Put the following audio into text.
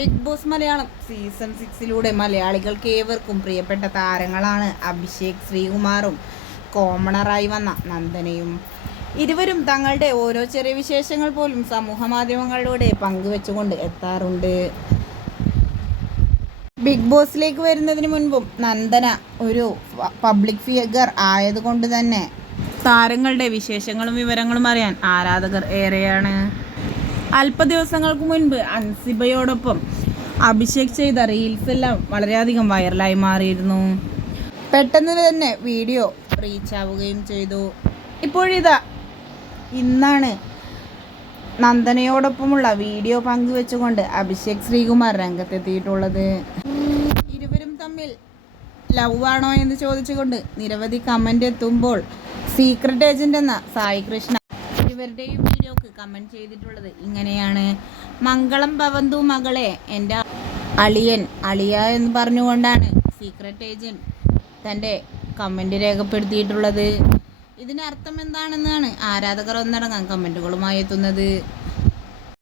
Big boss Malayalam season സിക്സിലൂടെ മലയാളികൾക്ക് ഏവർക്കും പ്രിയപ്പെട്ട താരങ്ങളാണ്. അഭിഷേക് ശ്രീകുമാറും കോമണറായി വന്ന നന്ദനയും. ഇരുവരും തങ്ങളുടെ ഓരോ ചെറിയ വിശേഷങ്ങൾ പോലും സമൂഹ മാധ്യമങ്ങളിലൂടെ പങ്കുവെച്ചുകൊണ്ട് എത്താറുണ്ട്. ബിഗ് ബോസിലേക്ക് വരുന്നതിന് മുൻപും നന്ദന ഒരു പബ്ലിക് ഫിഗർ ആയതുകൊണ്ട് തന്നെ താരങ്ങളുടെ വിശേഷങ്ങളും വിവരങ്ങളും അറിയാൻ ആരാധകർ ഏറെയാണ്. അല്പ ദിവസങ്ങൾക്ക് മുൻപ് അൻസിബയോടൊപ്പം അഭിഷേക് ചെയ്ത റീൽസ് എല്ലാം വളരെയധികം വൈറലായി മാറിയിരുന്നു. പെട്ടെന്ന് തന്നെ വീഡിയോ റീച്ച് ആവുകയും ചെയ്തു. ഇപ്പോഴിതാ ഇന്നാണ് നന്ദനയോടൊപ്പമുള്ള വീഡിയോ പങ്കുവെച്ചുകൊണ്ട് അഭിഷേക് ശ്രീകുമാർ രംഗത്തെത്തിയിട്ടുള്ളത്. ഇരുവരും തമ്മിൽ ലവ് ആണോ എന്ന് ചോദിച്ചുകൊണ്ട് നിരവധി കമന്റ് എത്തുമ്പോൾ സീക്രട്ട് ഏജന്റ് എന്ന സായി കൃഷ്ണ ഇവരുടെയും വീഡിയോക്ക് കമന്റ് ചെയ്തിട്ടുള്ളത് ഇങ്ങനെയാണ്. മംഗളം ഭവന്തു മകളെ എന്റെ അളിയൻ അളിയ എന്ന് പറഞ്ഞുകൊണ്ടാണ് സീക്രട്ട് ഏജന്റ് തന്റെ കമന്റ് രേഖപ്പെടുത്തിയിട്ടുള്ളത്. ഇതിനർത്ഥം എന്താണെന്നാണ് ആരാധകർ ഒന്നടങ്കം കമന്റുകളുമായി എത്തുന്നത്.